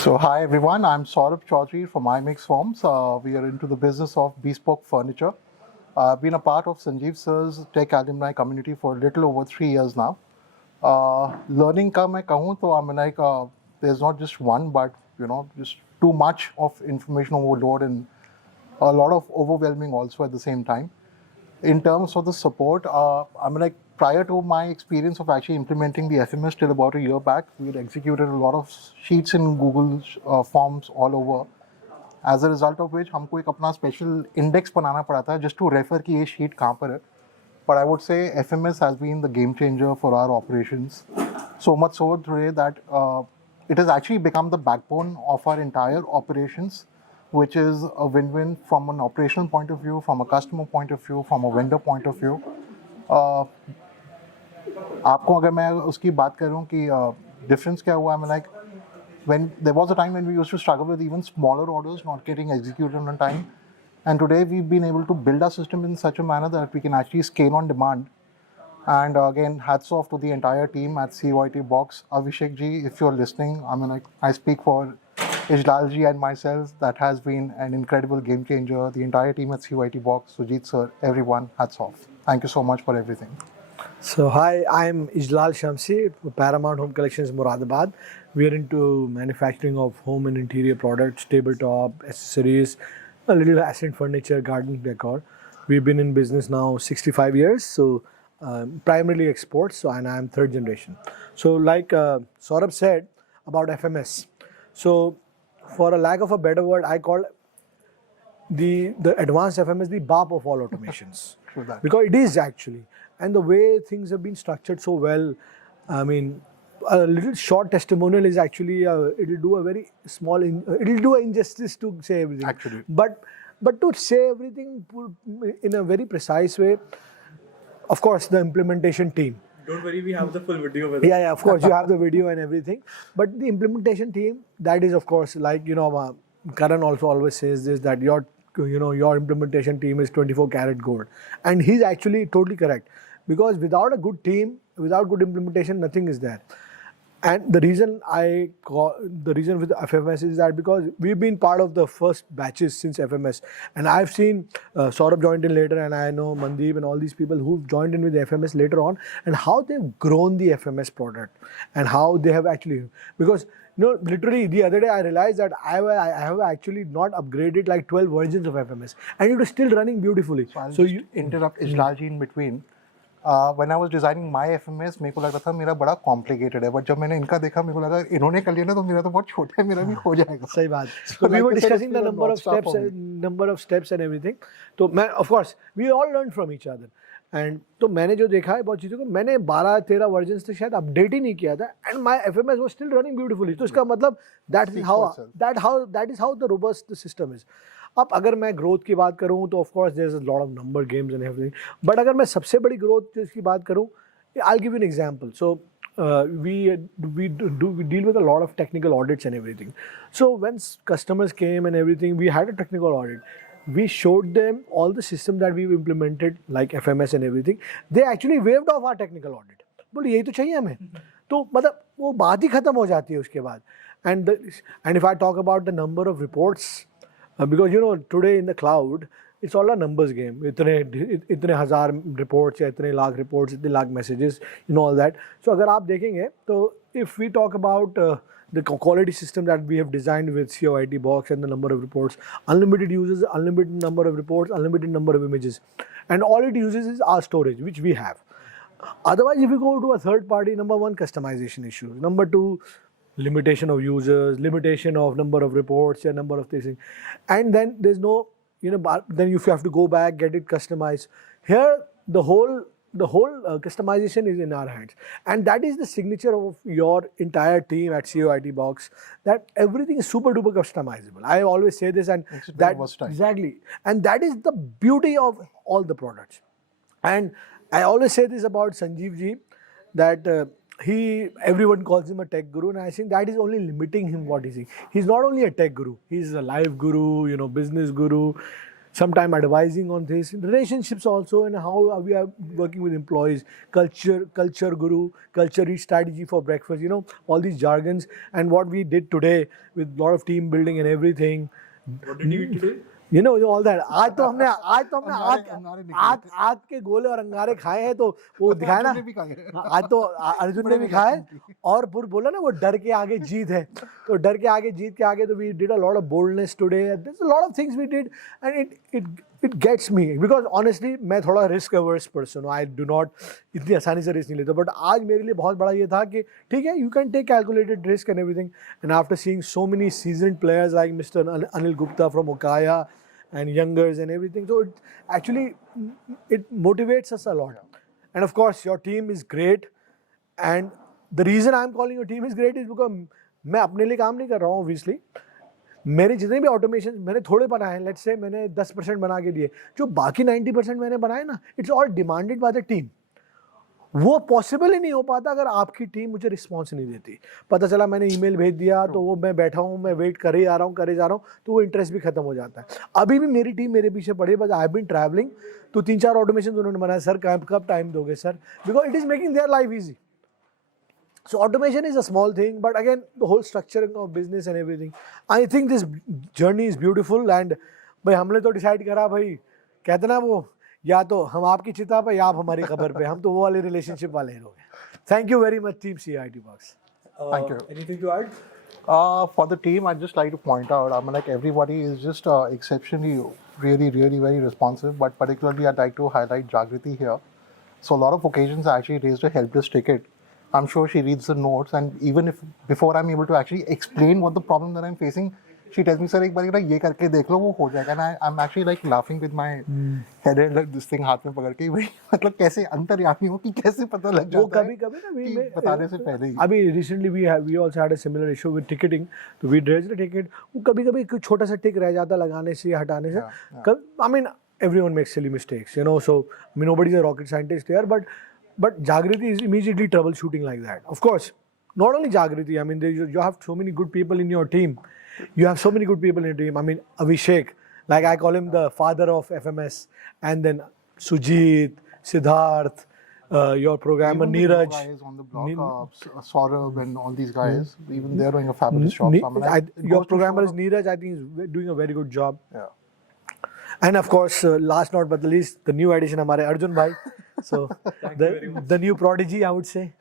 So hi everyone, I'm Saurabh Chaudhary from iMix Forms. We are into the business of bespoke furniture. I've been a part of Sanjeev Sir's tech alumni community for a little over 3 years now. Learning का मैं कहूँ तो I'm like there's not just one, but just too much of information overload and a lot of overwhelming also at the same time. In terms of the support, prior to my experience of actually implementing the FMS till about a year back, we had executed a lot of sheets in Google Forms all over. As a result of which, हमको एक अपना special index बनाना पड़ा था just to refer कि ये sheet कहाँ पर है. But I would say FMS has been the game changer for our operations. So much so today that it has actually become the backbone of our entire operations, which is a win-win from an operational point of view, from a customer point of view, from a vendor point of view. आपको अगर मैं उसकी बात करूं कि difference क्या हुआ, when there was a time when we used to struggle with even smaller orders not getting executed on time, and today we've been able to build our system in such a manner that we can actually scale on demand. And again, hats off to the entire team at ceoitbox. Abhishek ji, if you're listening, I speak for Ijlal ji and myself. That has been an incredible game changer. The entire team at ceoitbox, Sujit sir, everyone, hats off. Thank you so much for everything. So hi, I'm Ijlal Shamsi, Paramount Home Collections, Moradabad. We are into manufacturing of home and interior products, tabletop, accessories, a little accent furniture, garden decor. We've been in business now 65 years, so primarily exports, so, and I'm third generation. So like Saurabh said about FMS, so for a lack of a better word, I call the advanced FMS the BAP of all automations. True that. Because it is actually. And the way things have been structured so well, I mean, a little short testimonial is actually, it'll do a very small, it'll do an injustice to say everything. Actually. But to say everything in a very precise way, of course, the implementation team. Don't worry, we have the full video with us. Yeah, of course, you have the video and everything. But the implementation team, that is, of course, like, Karan also always says this, that your implementation team is 24 karat gold. And he's actually totally correct. Because without a good team, without good implementation, nothing is there. And the reason with FMS is that because we've been part of the first batches since FMS, and I've seen Saurabh joined in later, and I know Mandeep and all these people who've joined in with the FMS later on, and how they've grown the FMS product, and how they have actually, because literally the other day I realized that I have actually not upgraded like 12 versions of FMS, and it is still running beautifully. So you interrupt Ijlal ji in between. When I was designing my FMS, मेरे को लग रहा था मेरा बड़ा complicated है, but जब मैंने इनका देखा मेरे को लगा इन्होंने कर लिया ना तो मेरा तो बहुत छोटा है, मेरा भी हो जाएगा. सही बात. So we were discussing the number of steps and everything. तो मैं, of course, we all learned from each other. And तो मैंने जो देखा है बहुत चीज़ों को, मैंने 12-13 वर्जन्स तक शायद अपडेट ही नहीं किया था, and my FMS was still running beautifully. तो इसका मतलब that is how the robust the system is. अब अगर मैं ग्रोथ की बात करूं तो of course there is a lot of number games and everything, but अगर मैं सबसे बड़ी ग्रोथ की बात करूं, I will give you an example. So we deal with a lot of technical audits and everything. So when customers came and everything, we had a technical audit. We showed them all the system that we've implemented, like FMS and everything. They actually waived off our technical audit. बोले यही तो चाहिए हमें. तो मतलब वो बात ही खत्म हो जाती है उसके बाद. And if I talk about the number of reports, because today in the cloud it's all a numbers game. इतने हजार reports या इतने लाख reports, इतने lakh messages, all that. So अगर आप देखेंगे तो if we talk about the quality system that we have designed with ceoitbox and the number of reports, unlimited users, unlimited number of reports, unlimited number of images, and all it uses is our storage, which we have. Otherwise, if you go to a third party, number one, customization issues. Number two, limitation of users, limitation of number of reports, yeah, number of things. And then there's no, then you have to go back, get it customized. Here, the whole customization is in our hands. And that is the signature of your entire team at ceoitbox, that everything is super duper customizable. I always say this, and that exactly. And that is the beauty of all the products. And I always say this about Sanjeev ji, that everyone calls him a tech guru, and I think that is only limiting him what he's saying. He's not only a tech guru, he's a life guru, business guru. sometime advising on this, relationships also, and how we are working with employees, culture guru, culture reach strategy for breakfast, all these jargons, and what we did today with a lot of team building and everything. What did you eat today? All that. आज तो हमने अंगारे निकले आग के गोले और अंगारे खाए हैं, तो वो दिखाया ना, आज तो अर्जुन ने भी खाए, और फिर बोला ना वो डर के आगे जीत है, तो डर के आगे जीत के आगे, तो we did a lot of boldness today. There's a lot of things we did, and it gets me, because honestly मैं थोड़ा risk averse person हूँ. I do not इतनी आसानी से risk नहीं लेता, but आज मेरे लिए बहुत बड़ा ये था कि ठीक है, you can take calculated risk and everything. And after seeing so many seasoned players like Mr. Anil Gupta from Okaya and youngers and everything, so it motivates us a lot. And of course your team is great, and the reason I'm calling your team is great is because मैं अपने लिए काम नहीं कर रहा हूँ. obviously मेरे जितने भी ऑटोमेशन मैंने थोड़े बनाए हैं, लेट्स से मैंने 10% बना के दिए, जो बाकी 90% मैंने बनाए ना, it's all demanded by the team. वो पॉसिबल ही नहीं हो पाता अगर आपकी टीम मुझे रिस्पॉन्स नहीं देती. पता चला मैंने ईमेल भेज दिया, तो वो मैं बैठा हूँ, मैं वेट करे जा रहा हूँ, तो वो इंटरेस्ट भी खत्म हो जाता है. अभी भी मेरी टीम मेरे पीछे पड़ी है, but I have been travelling, तो 3-4 ऑटोमेशन उन्होंने बनाया. सर कब टाइम दोगे sir, because it is making their life easy. So automation is a small thing, but again, the whole structuring of business and everything. I think this journey is beautiful, and भाई हमने तो decide करा भाई, कहते ना वो, या तो हम आपकी चिता पे या आप हमारी खबर पे, हम तो वो वाले relationship वाले हैं लोग. Thank you very much, team ceoitbox. Thank you. Anything to add? For the team, I'd just like to point out, I mean, like everybody is just exceptionally, really very responsive, but particularly I'd like to highlight Jagriti here. So a lot of occasions I actually raised a helpless ticket. I'm sure she reads the notes, and even if before I'm able to actually explain what the problem that I'm facing, she tells me, "Sir, एक बार ना ये करके देख लो, वो हो जाएगा." And I'm actually like laughing with my head like this thing हाथ में पकड़ के, भाई मतलब कैसे अंतर्यामी हो कि कैसे पता लग जाता है कभी ना कि बताने से पहले ही. अभी recently we also had a similar issue with ticketing, तो we raised the ticket. वो कभी कोई छोटा सा टिक रह जाता लगाने से या हटाने से. I mean, everyone makes silly mistakes, so I mean nobody's a rocket scientist here, but Jagriti is immediately troubleshooting like that. Of course, not only Jagriti, I mean, you have so many good people in your team. You have so many good people in your team. I mean, Abhishek, like I call him the father of FMS. And then Sujit, Siddharth, your programmer Even the Neeraj. guys on the block, Saurabh and all these guys, even they're doing a fabulous job. So, I mean, Your programmer is Neeraj, I think is doing a very good job. Yeah. And of course, last not but the least, the new addition, हमारे Arjun bhai. So the new prodigy, I would say.